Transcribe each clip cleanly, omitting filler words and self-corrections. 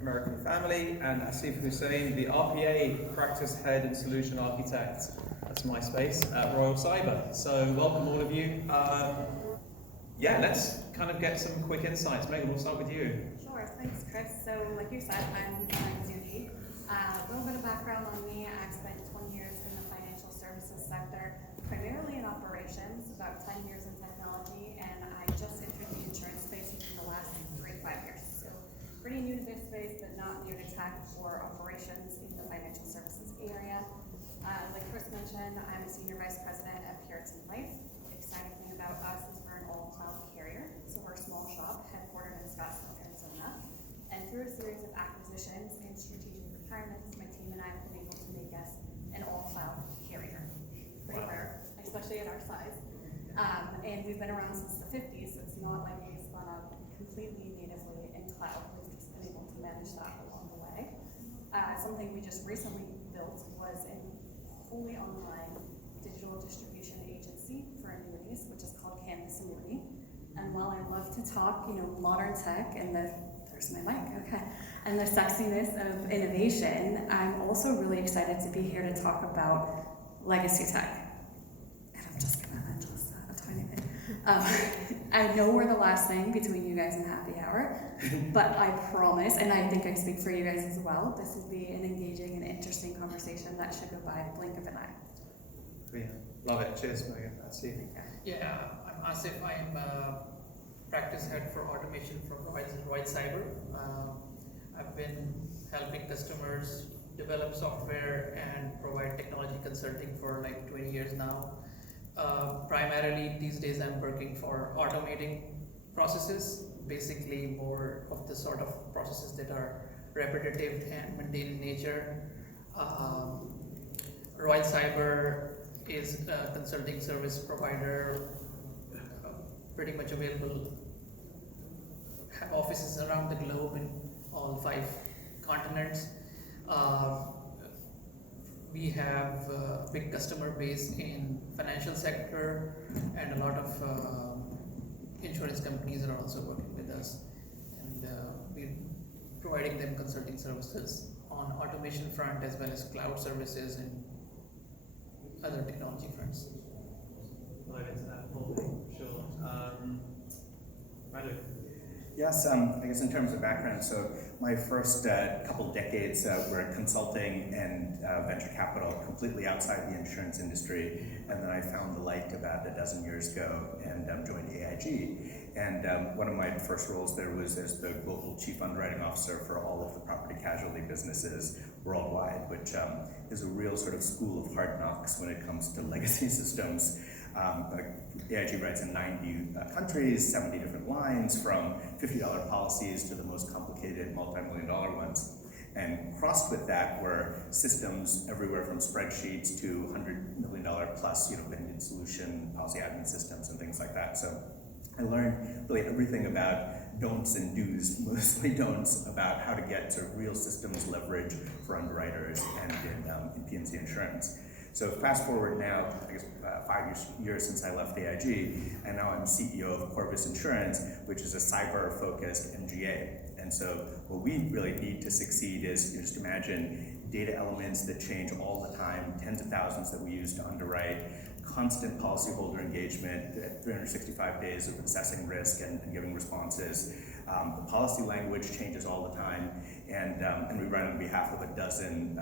American Family, and Asif Hussain, the RPA Practice Head and Solution Architect. That's my space at Royal Cyber. So welcome all of you. Yeah, let's kind of get some quick insights. Megan, we'll start with you. Sure, thanks Chris. So like you said, I'm Judy. A little bit of background on me. I've spent 20 years in the financial services sector, primarily in operations, about 10 years in technology, and I just entered the insurance space in the last 3 to 5 years. So pretty new to this space, but not new to tech or operations in the financial services area. Like Chris mentioned, I'm a senior vice president at Puritan Life. Exciting thing about us is we're an all-cloud carrier, so we're a small shop headquartered in Scottsdale, Arizona. And through a series of acquisitions and strategic retirements, my team and I have been able to make us an all-cloud carrier. Pretty rare, especially at our size. And we've been around since the 50s, so it's not like we spun up completely natively in cloud. We've just been able to manage that along the way. Something we just recently built was a fully online digital distribution agency for annuities, which is called Canvas Annuity. And while I love to talk, modern tech and there's my mic, okay, and the sexiness of innovation, I'm also really excited to be here to talk about legacy tech. And I'm just gonna just a tiny bit. I know we're the last thing between you guys and happy hour, but I promise, and I think I speak for you guys as well, this will be an engaging and interesting conversation that should go by a blink of an eye. Yeah, love it. Cheers, Megan. That's you. Yeah, I'm Asif. I'm practice head for automation for Royal Cyber. I've been helping customers develop software and provide technology consulting for like 20 years now. Primarily these days I'm working for automating processes, basically more of the sort of processes that are repetitive and mundane in nature. Royal Cyber is a consulting service provider, pretty much available, have offices around the globe in all 5 continents. We have a big customer base in financial sector, and a lot of insurance companies are also working with us, and we're providing them consulting services on automation front as well as cloud services and other technology fronts. Dive into that fully, sure. Radu. Yes, I guess in terms of background, so my first couple decades were in consulting and venture capital, completely outside the insurance industry, and then I found the light about a dozen years ago and joined AIG. And one of my first roles there was as the global chief underwriting officer for all of the property casualty businesses worldwide, which is a real sort of school of hard knocks when it comes to legacy systems. AIG writes in 90 countries, 70 different lines, from $50 policies to the most complicated multi-million-dollar ones. And crossed with that were systems everywhere from spreadsheets to $100 million plus, vended solution, policy admin systems, and things like that. So I learned really everything about don'ts and do's, mostly don'ts, about how to get sort of real systems leverage for underwriters and in P&C insurance. So fast forward now, I guess 5 years since I left AIG, and now I'm CEO of Corvus Insurance, which is a cyber-focused MGA. And so what we really need to succeed is, just imagine data elements that change all the time, tens of thousands that we use to underwrite, constant policyholder engagement, 365 days of assessing risk and giving responses. The policy language changes all the time, and we run on behalf of a dozen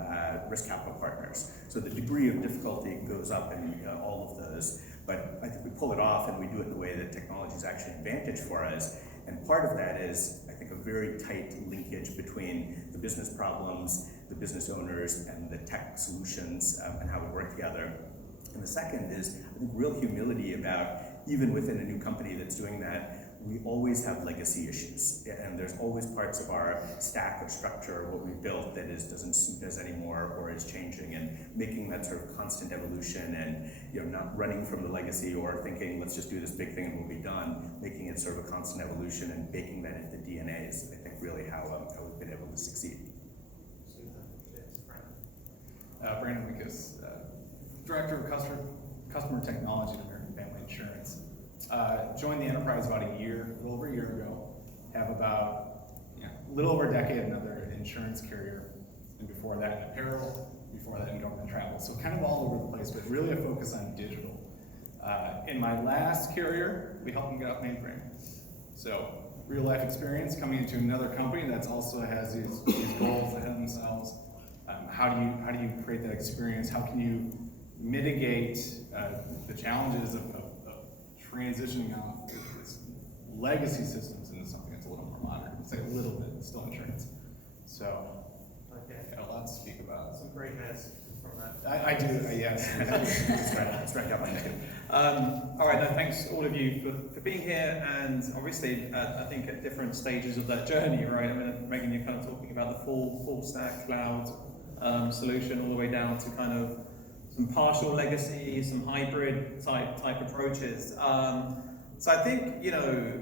risk capital partners. So the degree of difficulty goes up in all of those, but I think we pull it off and we do it in a way that technology is actually an advantage for us. And part of that is, I think, a very tight linkage between the business problems, the business owners, and the tech solutions and how we work together. And the second is, I think, real humility about, even within a new company that's doing that, we always have legacy issues. And there's always parts of our stack of structure, what we built, that doesn't suit us anymore or is changing, and making that sort of constant evolution and not running from the legacy or thinking, let's just do this big thing and we'll be done, making it sort of a constant evolution and baking that into DNA is, I think, really how we've been able to succeed. Brandon Lucas, Director of Customer Technology at American Family Insurance. Joined the enterprise about a little over a year ago. Have about a little over a decade in insurance carrier, and before that in apparel, before that in government travel. So kind of all over the place, but really a focus on digital. In my last carrier, we helped them get off mainframe. So real life experience coming into another company that's also has these goals ahead of themselves. How do you create that experience? How can you mitigate the challenges of transitioning out legacy systems into something that's a little more modern? I'd say a little bit, it's still insurance. So, Okay. got a lot to speak about. Some great hairs from that. I do, yes. It's right up my neck. All right, no, thanks all of you for being here, and obviously, I think at different stages of that journey, right? I mean, Megan, you're kind of talking about the full stack cloud solution, all the way down to kind of some partial legacy, some hybrid type approaches. So I think, you know,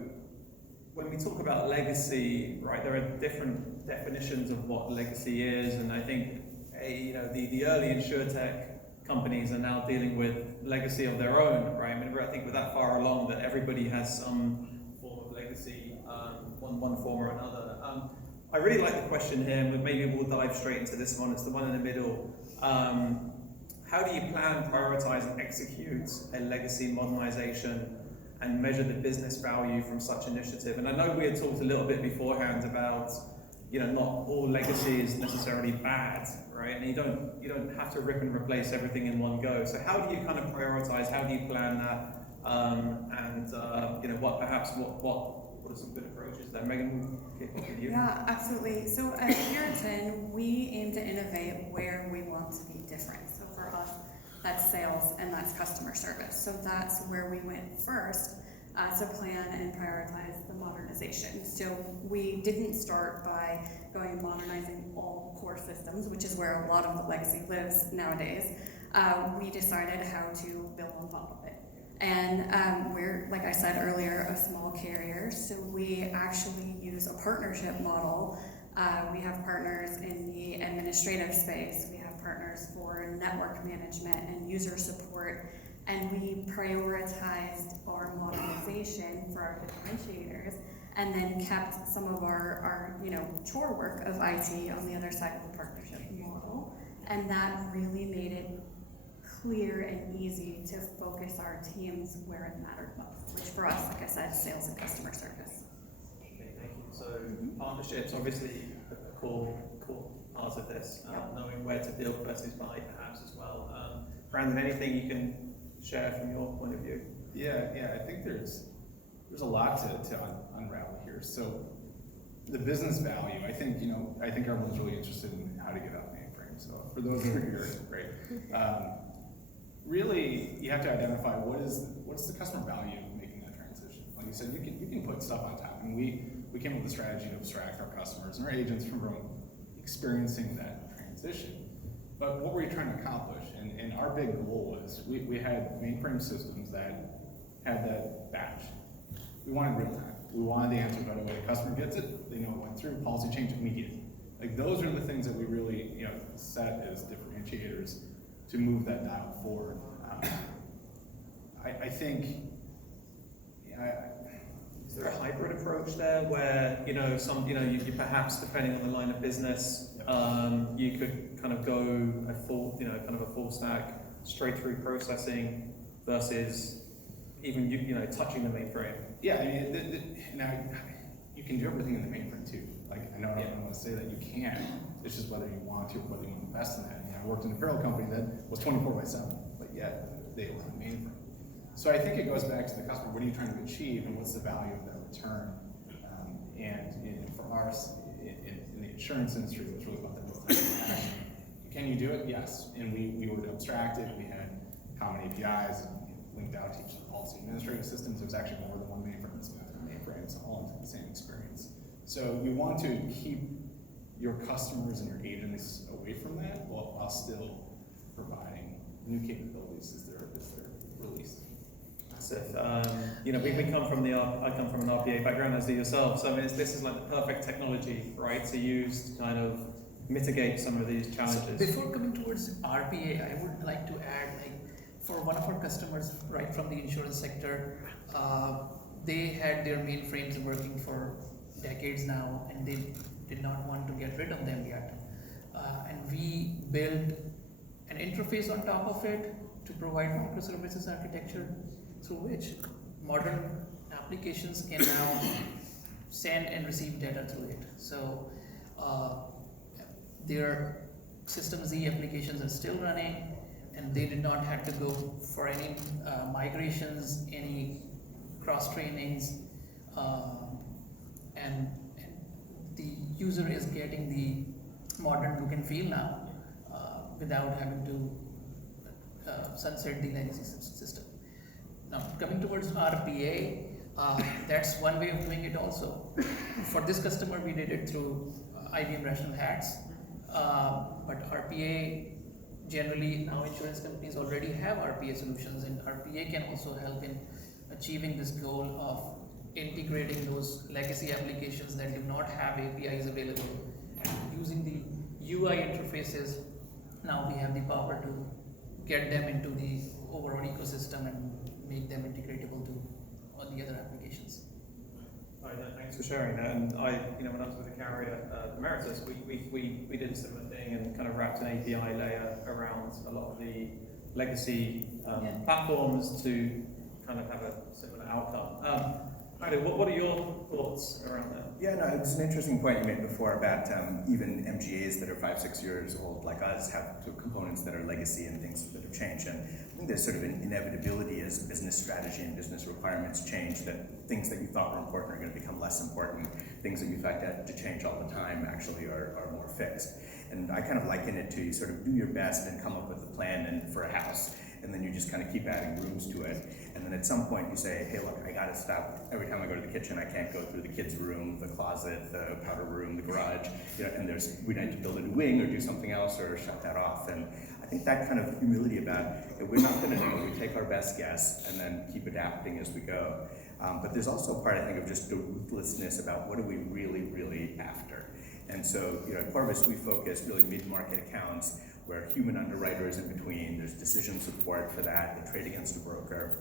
when we talk about legacy, right, there are different definitions of what legacy is, and I think, you know, the early insurtech companies are now dealing with legacy of their own, right? I mean, I think we're that far along that everybody has some form of legacy, one form or another. I really like the question here, but maybe we'll dive straight into this one. It's the one in the middle. How do you plan, prioritize, and execute a legacy modernization and measure the business value from such initiative? And I know we had talked a little bit beforehand about, you know, not all legacy is necessarily bad, right? And you don't have to rip and replace everything in one go. So how do you kind of prioritize? How do you plan that? And you know, what are some good approaches there? Megan, we'll kick off with you. Yeah, absolutely. So at Puritan, we aim to innovate where we want to be different. So for us, that's sales and that's customer service. So that's where we went first to plan and prioritize the modernization. So we didn't start by going and modernizing all core systems, which is where a lot of the legacy lives nowadays. We decided how to build on top of it. And we're, like I said earlier, a small carrier, so we actually use a partnership model. We have partners in the administrative space, we have partners for network management and user support, and we prioritized our modernization for our differentiators, and then kept some of our you know, chore work of IT on the other side of the partnership model, and that really made it clear and easy to focus our teams where it mattered most, which for us, like I said, sales and customer service. Okay, thank you. So partnerships, obviously, a core part of this, knowing where to build versus buy, perhaps as well. Brandon, anything you can share from your point of view? Yeah, I think there's a lot to unravel here. So the business value, I think everyone's really interested in how to get out mainframe. So for those who are here, great. Really, you have to identify what's the customer value of making that transition. Like you said, you can put stuff on top, and we came up with a strategy to abstract our customers and our agents from experiencing that transition. But what were we trying to accomplish? And our big goal was we had mainframe systems that had that batch. We wanted real time. We wanted the answer right away. The customer gets it, they know it went through, policy change immediate. Like those are the things that we really set as differentiators to move that dial forward. I think. Is there a hybrid approach there where you perhaps depending on the line of business, you could kind of go a full stack straight through processing versus even touching the mainframe? Yeah, I mean now you can do everything in the mainframe too. Like I know I don't want to say that you can't. It's just whether you want to or whether you want to invest in that. I worked in an apparel company that was 24/7, but yet they were on mainframe. So I think it goes back to the customer. What are you trying to achieve, and what's the value of that return? And for ours, in the insurance industry, it was really about that. Can you do it? Yes. And we would abstract it. We had common APIs linked out to each of the policy administrative systems. There was actually more than one mainframe. It's mainframes all into the same experience. So we want to keep your customers and your agents away from that while still providing new capabilities as they're released. That's it. We come from I come from an RPA background, as do yourself. So I mean, this is like the perfect technology, right, to use to kind of mitigate some of these challenges. So before coming towards RPA, I would like to add, for one of our customers, right from the insurance sector, they had their mainframes working for decades now, and they did not want to get rid of them yet. And we built an interface on top of it to provide microservices architecture through which modern applications can now send and receive data through it. So their System Z applications are still running, and they did not have to go for any migrations, any cross trainings, and the user is getting the modern look and feel now without having to sunset the legacy system. Now, coming towards RPA, that's one way of doing it also. For this customer, we did it through IBM Rational Hats, but RPA, generally now insurance companies already have RPA solutions, and RPA can also help in achieving this goal of integrating those legacy applications that do not have APIs available, and using the UI interfaces. Now we have the power to get them into the overall ecosystem and make them integratable to all the other applications. Right, thanks for sharing that. And when I was with the carrier, Reuters, we did a similar thing and kind of wrapped an API layer around a lot of the legacy platforms to kind of have a similar outcome. What are your thoughts around that? Yeah, no, it's an interesting point you made before about even MGAs that are 5-6 years old like us have sort of components that are legacy and things that have changed. And I think there's sort of an inevitability as business strategy and business requirements change that things that you thought were important are going to become less important. Things that you thought had to change all the time actually are more fixed. And I kind of liken it to you sort of do your best and come up with a plan for a house. And then you just kind of keep adding rooms to it. And then at some point you say, hey, look, I gotta stop. Every time I go to the kitchen, I can't go through the kids' room, the closet, the powder room, the garage, and we need to build a new wing or do something else or shut that off. And I think that kind of humility about, we're not gonna know, we take our best guess and then keep adapting as we go. But there's also a part, I think, of just the ruthlessness about what are we really, really after. And so, at Corvus, we focus really mid-market accounts where human underwriter is in between, there's decision support for that, they trade against a broker.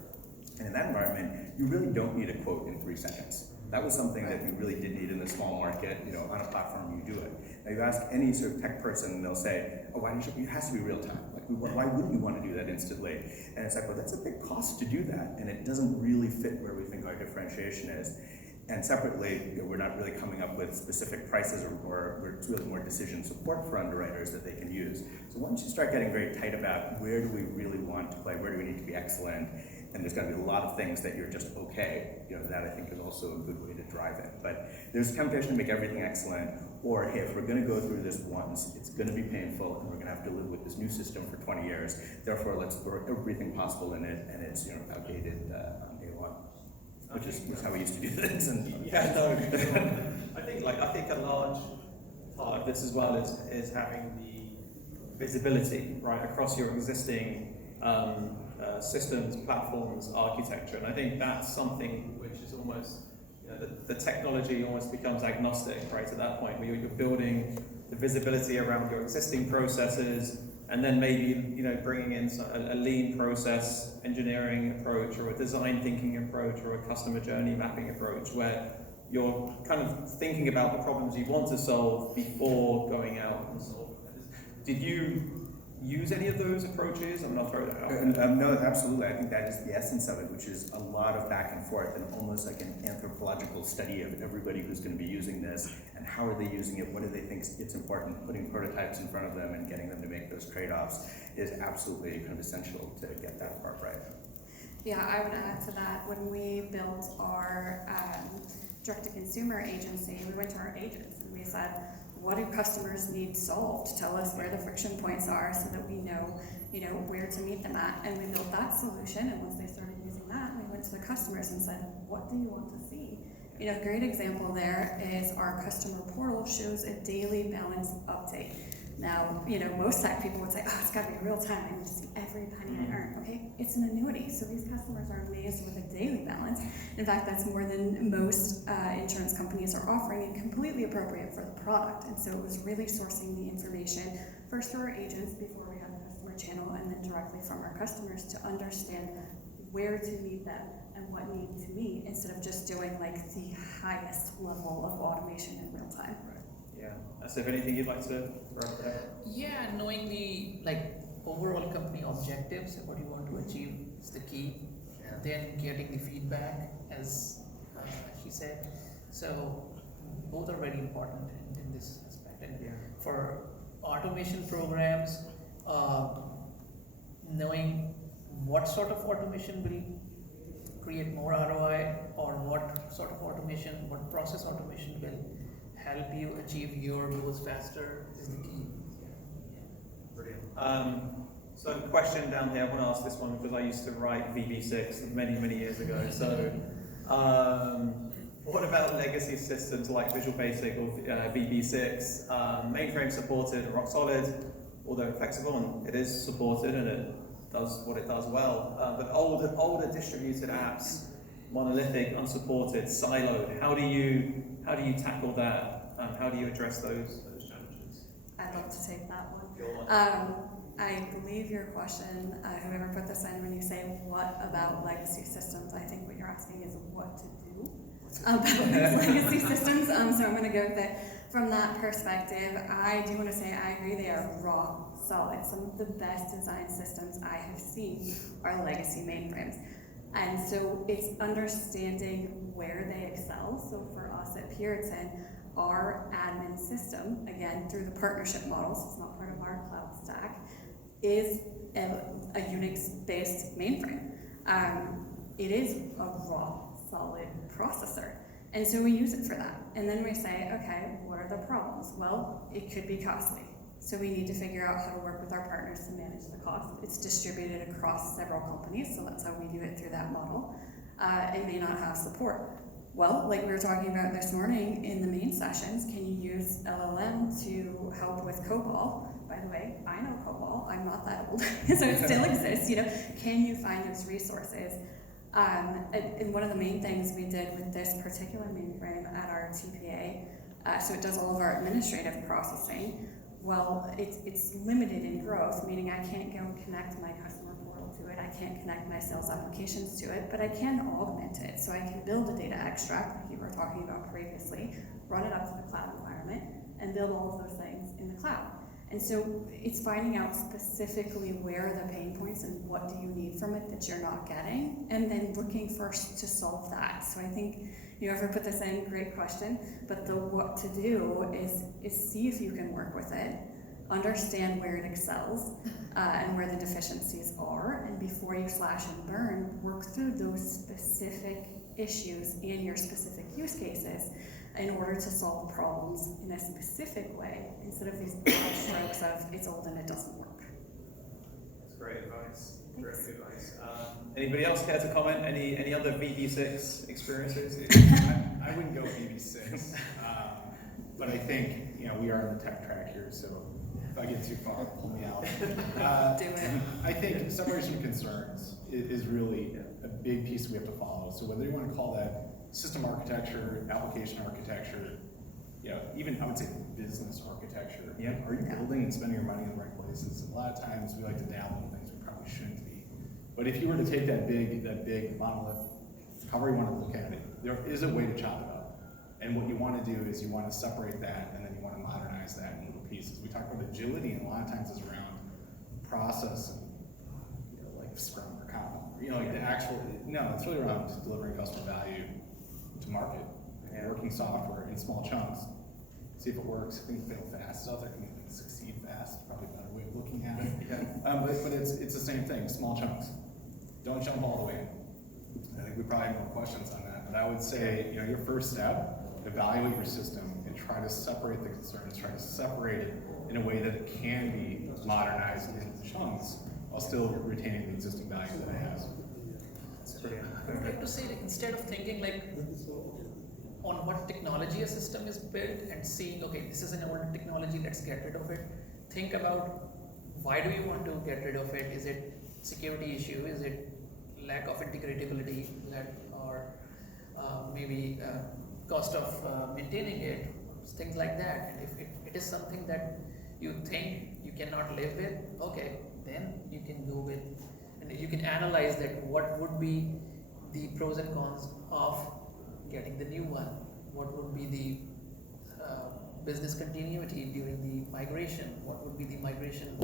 And in that environment, you really don't need a quote in 3 seconds. That was something that you really did need in the small market, on a platform you do it. Now you ask any sort of tech person and they'll say, oh, it has to be real time. Like, why wouldn't you want to do that instantly? And it's like, well, that's a big cost to do that. And it doesn't really fit where we think our differentiation is. And separately, we're not really coming up with specific prices or it's really more decision support for underwriters that they can use. So once you start getting very tight about where do we really want to play, where do we need to be excellent, and there's going to be a lot of things that you're just okay, that I think is also a good way to drive it. But there's a temptation to make everything excellent, or hey, if we're going to go through this once, it's going to be painful, and we're going to have to live with this new system for 20 years. Therefore, let's throw everything possible in it, and it's outdated on day one. Which is how we used to do things. And I think a large part of this as well is having the visibility right across your existing systems, platforms, architecture, and I think that's something which is almost the technology almost becomes agnostic right at that point where you're building the visibility around your existing processes. And then maybe bringing in a lean process engineering approach or a design thinking approach or a customer journey mapping approach where you're kind of thinking about the problems you want to solve before going out and solve them. Did you use any of those approaches? I'm not throwing that out. No, absolutely. I think that is the essence of it, which is a lot of back and forth and almost like an anthropological study of everybody who's going to be using this and how are they using it, what do they think it's important, putting prototypes in front of them and getting them to make those trade-offs is absolutely kind of essential to get that part right. Yeah, I would add to that. When we built our direct-to-consumer agency, we went to our agents and we said, what do customers need solved? Tell us where the friction points are so that we know, where to meet them at. And we built that solution, and once they started using that, we went to the customers and said, what do you want to see? A great example there is our customer portal shows a daily balance update. Now, most tech people would say, oh, it's got to be real time. I need to see every penny I earn. Okay, it's an annuity. So these customers are amazed with a daily balance. In fact, that's more than most insurance companies are offering and completely appropriate for the product. And so it was really sourcing the information first through our agents before we had the customer channel and then directly from our customers to understand where to meet them and what need to meet instead of just doing like the highest level of automation in real time. Right. Yeah. As if anything you'd like to throw out there? Yeah, knowing the overall company objectives, what you want to achieve is the key. And then getting the feedback, as she said. So both are very important in this aspect. And Yeah. for automation programs, knowing what sort of automation will create more ROI, or what sort of automation, what process automation will help you achieve your goals faster is the key. Brilliant. So question down here, I want to ask this one because I used to write VB6 many, many years ago. So what about legacy systems like Visual Basic or VB6? Mainframe supported, rock solid, although flexible, and it is supported and it does what it does well. But older distributed apps, monolithic, unsupported, siloed. How do you tackle that? How do you address those challenges? I'd love to take that one. Go on. I believe your question, whoever put this in, when you say what about legacy systems, I think what you're asking is what to do about these legacy systems. So I'm going to go with it from that perspective. I do want to say I agree they are raw solid. Some of the best design systems I have seen are legacy mainframes. And so it's understanding where they excel. So for us at Puritan, our admin system, again, through the partnership models, it's not part of our cloud stack, is a Unix-based mainframe. It is a raw, solid processor. And so we use it for that. And then we say, okay, what are the problems? Well, it could be costly. So we need to figure out how to work with our partners to manage the cost. It's distributed across several companies, so that's how we do it through that model. It may not have support. Well, like we were talking about this morning in the main sessions, can you use LLM to help with COBOL? By the way, I know COBOL, I'm not that old, so it still exists, Can you find those resources? And one of the main things we did with this particular mainframe at our TPA, so it does all of our administrative processing. Well, it's limited in growth, meaning I can't go and connect my customer portal to it, I can't connect my sales applications to it, but I can augment it. So I can build a data extract, like you were talking about previously, run it up to the cloud environment, and build all of those things in the cloud. And so it's finding out specifically where are the pain points and what do you need from it that you're not getting, and then looking first to solve that. So I think you ever put this in, great question, but the what to do is see if you can work with it, understand where it excels, and where the deficiencies are, and before you slash and burn, work through those specific issues in your specific use cases in order to solve problems in a specific way, instead of these broad strokes of it's old and it doesn't work. That's great advice. Thanks. Very good advice. Anybody else care to comment? Any other VB6 experiences? I wouldn't go VB6, but I think we are on the tech track here, so if I get too far, pull me out. Do it. I think separation of concerns is really a big piece we have to follow. So whether you want to call that system architecture, application architecture, even I would say business architecture. Yeah. Are you building and spending your money in the right places? A lot of times we like to dabble in things we probably shouldn't be. But if you were to take that big monolith, however you want to look at it, there is a way to chop it up. And what you want to do is you want to separate that, and then you want to modernize that in little pieces. We talk about agility, and a lot of times it's around process and like Scrum or Kanban. Like the actual, no, it's really around delivering customer value to market. Working software in small chunks. See if it works. Things fail fast. Other things succeed fast. Probably a better way of looking at it. But it's the same thing. Small chunks. Don't jump all the way in. I think we probably have more questions on that. But I would say, your first step, evaluate your system and try to separate the concerns. Try to separate it in a way that it can be modernized in chunks while still retaining the existing value that it has. That's brilliant. I would like to say, instead of thinking on what technology a system is built and seeing, okay, this is an old technology, let's get rid of it. Think about why do you want to get rid of it? Is it security issue? Is it lack of integratability, or maybe cost of maintaining it? Things like that. And if it is something that you think you cannot live with, okay, then you can go with, and you can analyze that what would be the pros and cons of getting the new one, what would be the business continuity during the migration. What would be the migration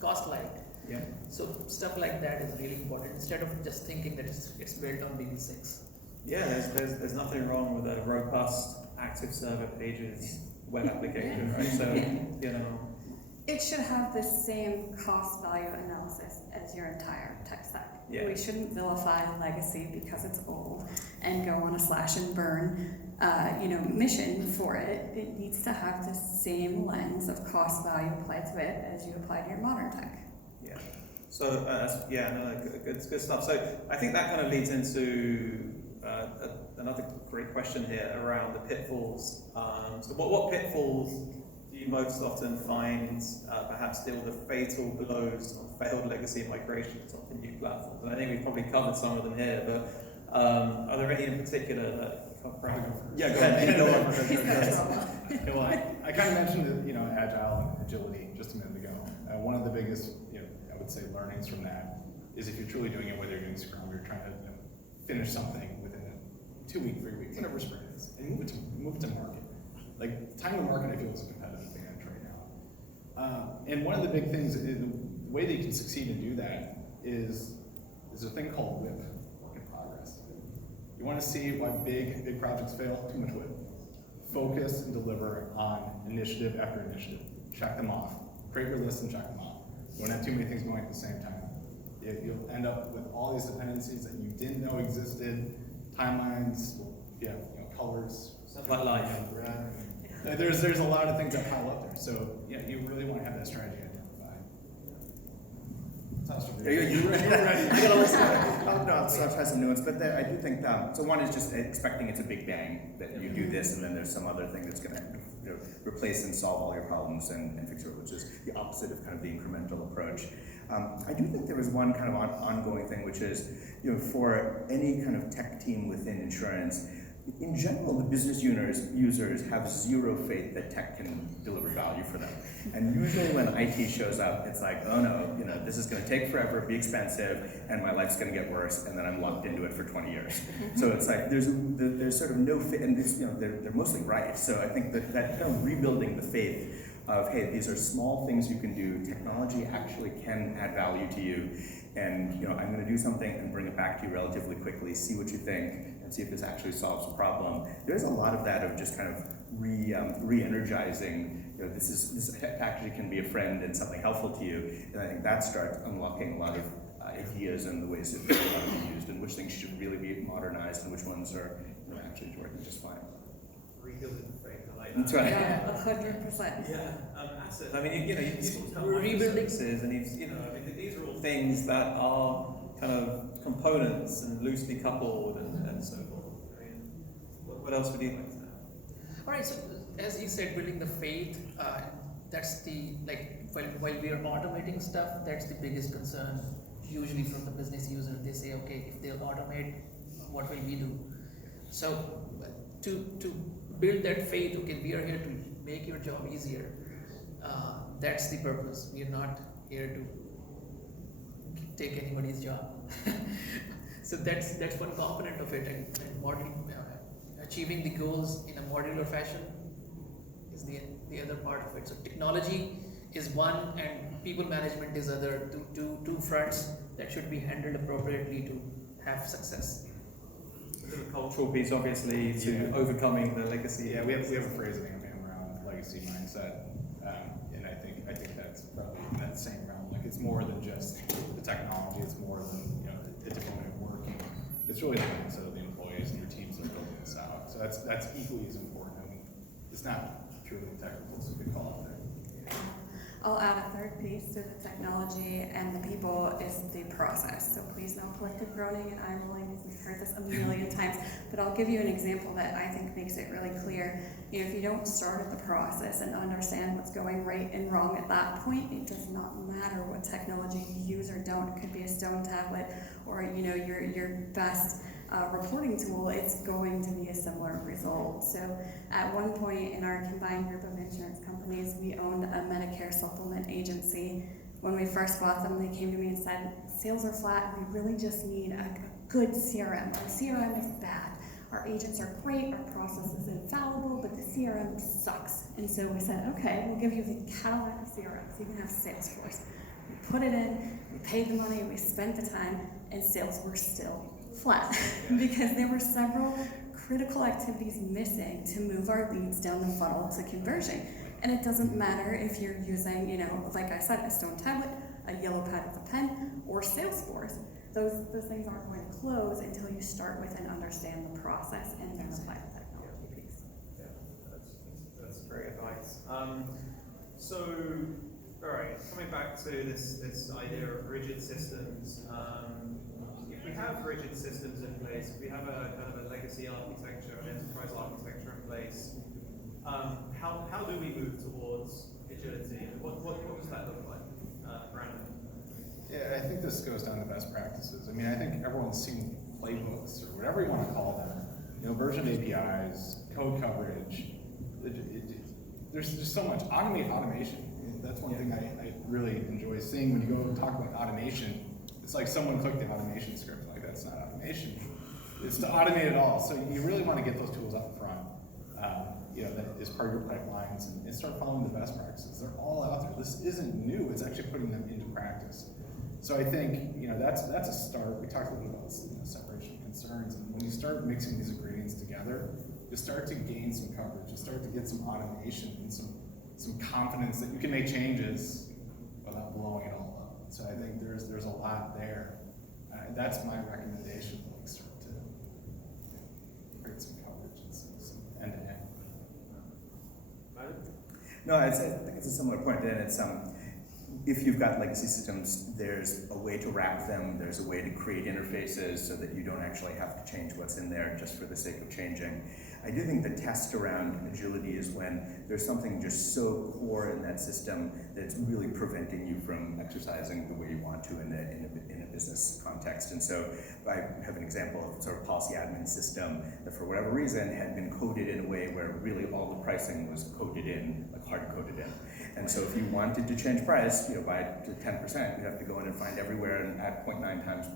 cost like? Yeah. So stuff like that is really important instead of just thinking that it's built on BB6. Yeah, there's nothing wrong with a robust active server pages web application, right? So, you know. It should have the same cost value analysis as your entire tech stack. Yeah. We shouldn't vilify legacy because it's old and go on a slash and burn mission for it. It needs to have the same lens of cost value applied to it as you apply to your modern tech. Yeah. So good stuff. So I think that kind of leads into another great question here around the pitfalls. So what pitfalls do you most often find perhaps deal with the fatal blows of failed legacy migrations onto new platforms? And I think we've probably covered some of them here, but are there any in particular that Yeah, go ahead. He's got trouble. Okay, well, I kind of mentioned agile and agility just a minute ago. One of the biggest, I would say, learnings from that is if you're truly doing it, whether you're doing Scrum, you're trying to finish something within 2 weeks, 3 weeks, whatever sprint is, and move it to market. Like time to market, I feel is a competitive advantage right now. And one of the big things, the way that you can succeed and do that is a thing called WIP, work in progress. You want to see why big projects fail? Too much WIP. Focus and deliver on initiative after initiative. Check them off. Create your list and check them off. You won't have too many things going at the same time. You'll end up with all these dependencies that you didn't know existed. Timelines, colors. Stuff like life. There's a lot of things that pile up there. So you really want to have that strategy identified. You ready? You gotta listen. No, I'll try some nuance, but I do think so. One is just expecting it's a big bang that you do this, and then there's some other thing that's going to replace and solve all your problems and fix it, which is the opposite of kind of the incremental approach. I do think there was one kind of ongoing thing, which is for any kind of tech team within insurance. In general, the business users have zero faith that tech can deliver value for them. And usually when IT shows up, it's like, oh no, this is going to take forever, be expensive, and my life's going to get worse, and then I'm locked into it for 20 years. So it's like there's sort of no faith, and they're mostly right. So I think that kind of rebuilding the faith of, hey, these are small things you can do. Technology actually can add value to you, and I'm going to do something and bring it back to you relatively quickly. See what you think. See if this actually solves the problem. There's a lot of that of just kind of re-energizing. This actually can be a friend and something helpful to you. And I think that starts unlocking a lot of ideas and the ways that people want to be used, and which things should really be modernized, and which ones are actually working just fine. Rebuilding the faith, I like that. That's right. Yeah, 100%. Yeah, assets. I mean, you talked about Rebuilding. microservices, and these are all things that are kind of components and loosely coupled and so forth. I mean, what else would you like to add? All right, so as you said, building the faith, that's the, while we are automating stuff, that's the biggest concern, usually from the business user. They say, okay, if they'll automate, what will we do? So to build that faith, okay, we are here to make your job easier. That's the purpose. We are not here to take anybody's job. So that's one component of it, and achieving the goals in a modular fashion is the other part of it. So technology is one, and people management is other. Two fronts that should be handled appropriately to have success. The cultural piece, obviously, to overcoming the legacy. Yeah, we have a phrasing around legacy mindset, and I think that's probably in that same realm. Like, it's more than just the technology; it's more than a different way of working. It's really the mindset of the employees and your teams that are building this out. So that's equally as important. I mean, it's not purely technical; it's a good call out there. I'll add a third piece to the technology and the people is the process. So please no collective groaning and eye rolling, as we've heard this a million times. But I'll give you an example that I think makes it really clear. If you don't start at the process and understand what's going right and wrong at that point, it does not matter what technology you use or don't. It could be a stone tablet or your best reporting tool, it's going to be a similar result. So at one point in our combined group of insurance companies, we owned a Medicare supplement agency. When we first bought them, they came to me and said, sales are flat, we really just need a good CRM. Our CRM is bad. our agents are great, our process is infallible, but the CRM sucks. And so we said, okay, we'll give you the Cadillac of CRM, so you can have Salesforce. We put it in, we paid the money, we spent the time, and sales were still flat because there were several critical activities missing to move our leads down the funnel to conversion. And it doesn't matter if you're using, you know, like I said, a stone tablet, a yellow pad with a pen, or Salesforce. Those things aren't going to close until you start with and understand the process and then apply the technology piece. Yeah, that's great advice. So, all right, coming back to this idea of rigid systems. If we have rigid systems in place, if we have a kind of a legacy architecture, an enterprise architecture in place, how do we move towards agility? What does that look like, Brandon? Yeah, I think this goes down to best practices. I mean, I think everyone's seen playbooks or whatever you want to call them. You know, version APIs, code coverage. There's just so much. Automation. That's one thing I really enjoy seeing when you go and talk about automation. It's like someone clicked the automation script. Like, that's not automation. It's to automate it all. So you really want to get those tools up front. You know, that is part of your pipelines and start following the best practices. They're all out there. This isn't new. It's actually putting them into practice. So I think, you know, that's a start. We talked a little bit about, you know, separation of concerns. And when you start mixing these ingredients together, you start to gain some coverage. You start to get some automation and some confidence that you can make changes without blowing it all up. So I think there's a lot there. That's my recommendation. Like, start to create some coverage and some end-to-end. No, I think it's a similar point, and it's if you've got legacy systems, there's a way to wrap them, there's a way to create interfaces so that you don't actually have to change what's in there just for the sake of changing. I do think the test around agility is when there's something just so core in that system that it's really preventing you from exercising the way you want to in a business context. And so I have an example of sort of policy admin system that for whatever reason had been coded in a way where really all the pricing was coded in, like hard coded in. And so if you wanted to change price, you know, by to 10%, you have to go in and find everywhere and add 0.9 times,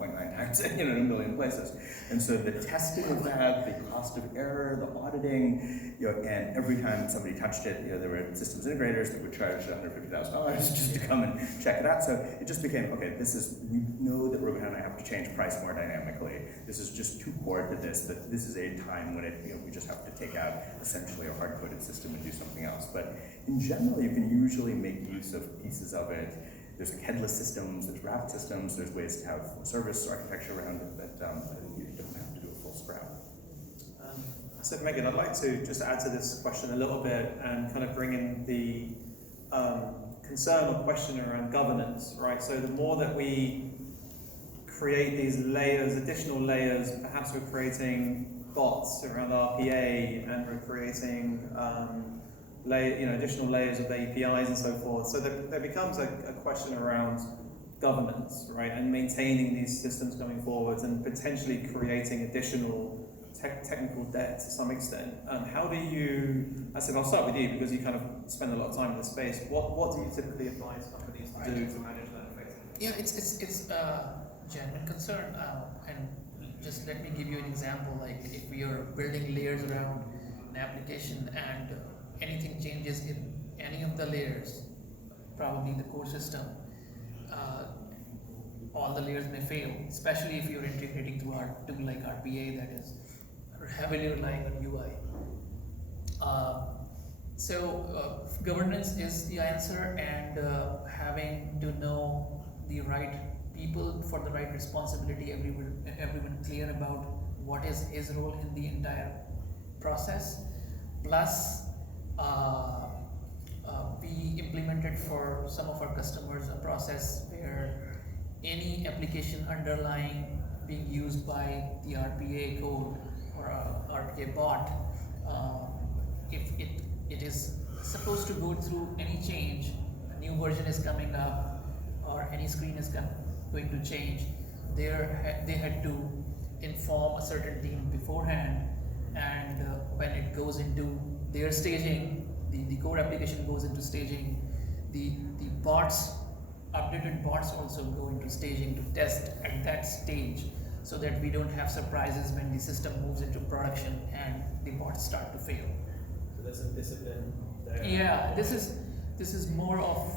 you know, in a million places. And so the testing of that, the cost of error, the auditing, you know, and every time somebody touched it, you know, there were systems integrators that would charge $150,000 just to come and check it out. So it just became, okay, we know that we're going to have to change price more dynamically. This is just too core to this, that this is a time when we just have to take out essentially a hard-coded system and do something else. But in general, you can usually make use of pieces of it. There's like headless systems, there's wrapped systems, there's ways to have service architecture around it that you don't have to do a full scrap. So Megan, I'd like to just add to this question a little bit and kind of bring in the concern or question around governance, right? So the more that we create these layers, additional layers, perhaps we're creating bots around RPA and we're creating additional layers of APIs and so forth. So there becomes a question around governance, right? And maintaining these systems going forwards and potentially creating additional technical debt to some extent. How do you, I'll start with you because you kind of spend a lot of time in this space. What do you typically advise companies to do to manage that effectively? Yeah, it's a genuine concern. And just let me give you an example. Like if we are building layers around an application and anything changes in any of the layers, probably the core system, all the layers may fail, especially if you're integrating through our tool like RPA that is heavily relying on UI. Governance is the answer, and having to know the right people for the right responsibility, everyone clear about what is his role in the entire process. Plus, we implemented for some of our customers a process where any application underlying being used by the RPA code or RPA bot, if it is supposed to go through any change, a new version is coming up or any screen is going to change, they had to inform a certain team beforehand, and when it goes into their staging, the core application goes into staging, the bots, updated bots also go into staging to test at that stage. so that we don't have surprises when the system moves into production and the bots start to fail. So there's some discipline there. Yeah, this is more of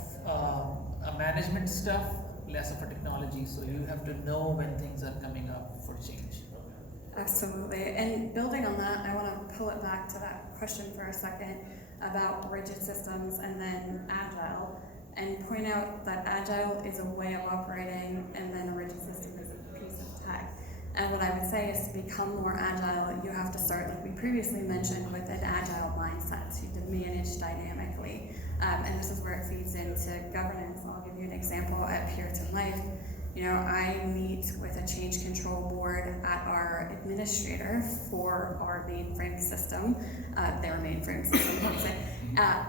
a management stuff, less of a technology. So you have to know when things are coming up for change. Absolutely. And building on that, I want to pull it back to that question for a second about rigid systems and then agile, and point out that agile is a way of operating and then a rigid system is a piece of tech. And what I would say is to become more agile, you have to start, like we previously mentioned, with an agile mindset. So you have to manage dynamically. And this is where it feeds into governance. I'll give you an example at Puritan Life. You know, I meet with a change control board at our administrator for our mainframe system, their mainframe system,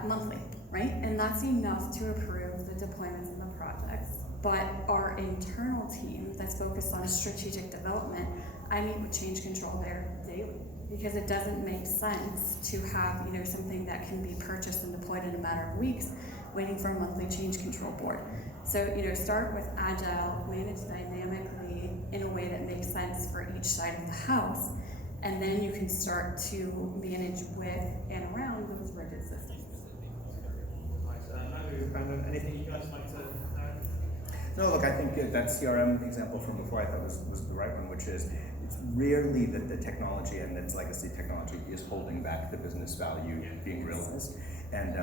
monthly, right? And that's enough to approve the deployments and the projects. But our internal team that's focused on strategic development, I meet with change control there daily, because it doesn't make sense to have, you know, something that can be purchased and deployed in a matter of weeks, waiting for a monthly change control board. So, you know, start with agile, manage dynamically in a way that makes sense for each side of the house, and then you can start to manage with and around those rigid systems. Nice. Brandon, anything you guys like to add? No, look, I think that CRM example from before I thought was the right one, which is it's rarely that the technology and its legacy technology is holding back the business value being realized. And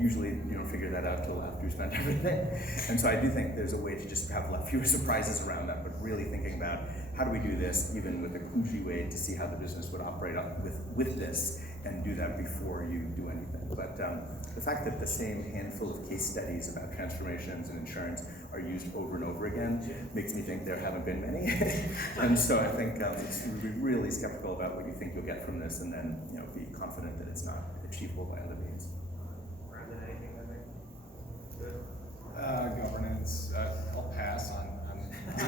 usually you don't figure that out till after you spend everything. And so I do think there's a way to just have fewer surprises around that, but really thinking about how do we do this even with a kludgy way to see how the business would operate with this, and do that before you do anything. But the fact that the same handful of case studies about transformations and insurance are used over and over again makes me think there haven't been many. And so I think be really skeptical about what you think you'll get from this, and then be confident that it's not achievable by other means. Brandon, anything I think? Good. Governance. I'll pass on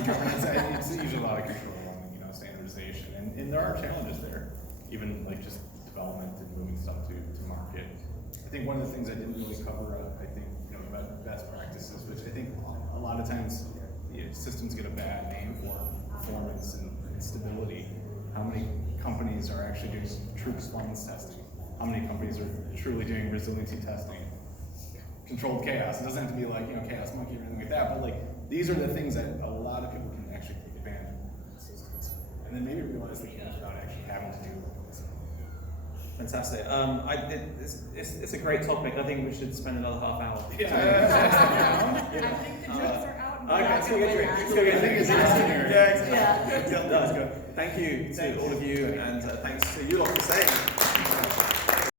governance. It's usually a lot of control and standardization, and there are challenges there, even like just development and moving stuff to market. I think one of the things I didn't really cover, about best practices, which I think a lot of times systems get a bad name for performance and stability. How many companies are actually doing true performance testing? How many companies are truly doing resiliency testing? Controlled chaos. It doesn't have to be like chaos monkey or anything like that, but these are the things that a lot of people can actually take advantage of, and then maybe realize they can without actually having to do it. Fantastic. It's a great topic. I think we should spend another half hour. I think the jokes are out. Okay, let's go get drinks. Let's go get drinks. Yeah, exactly. Let's go. Thank you to all of you, and thanks to you lot for staying.